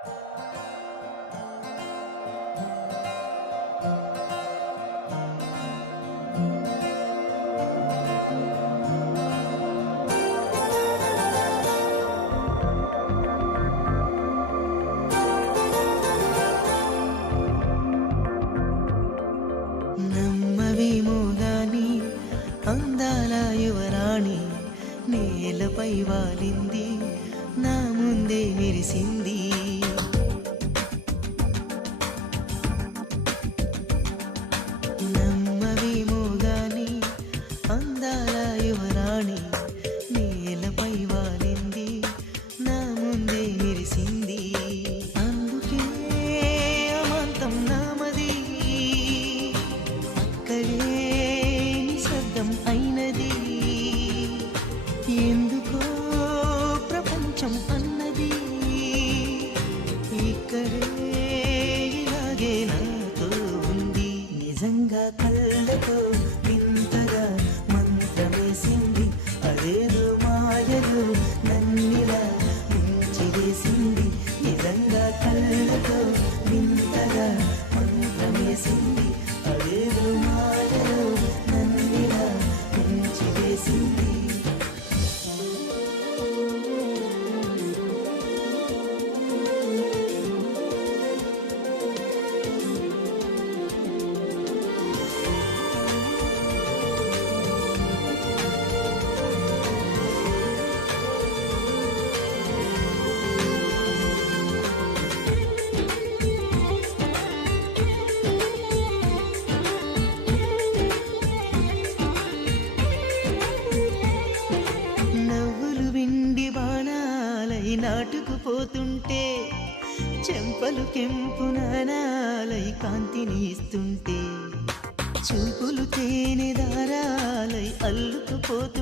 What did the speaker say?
నమ్మవేమో గాని అందాల యువరాణి నేలపై వాలింది, నా ముందే మెరిసింది. నమ్మవేమో గాని అందాల యువరాణి నేలపై వాలింది, నా ముందే మెరిసింది. అందుకే అమాంతం నామది, అక్కడే నిశ్శబ్దం అయినది. ఎందుకో ప్రపంచం అన్నది ఇక్కడే ఇలాగే నాతో ఉంది. నిజంగా కళ్ళతో వింతగా మంత్రమేసింది, అదేదో మాయలో నన్నిలా ముంచివేసింది. నిజంగా కళ్ళతో వింతగా మంత్రమేసింది, అదేదో మాయలో నన్నిలా ముంచివేసింది. నవ్వులు విండి బాణాలై నాటుకుపోతుంటే, చెంపలు కెంపు నాణాలై కాంతిని ఇస్తుంటే, చూపులు తేనె దారాలై అల్లుకుపోతుంటే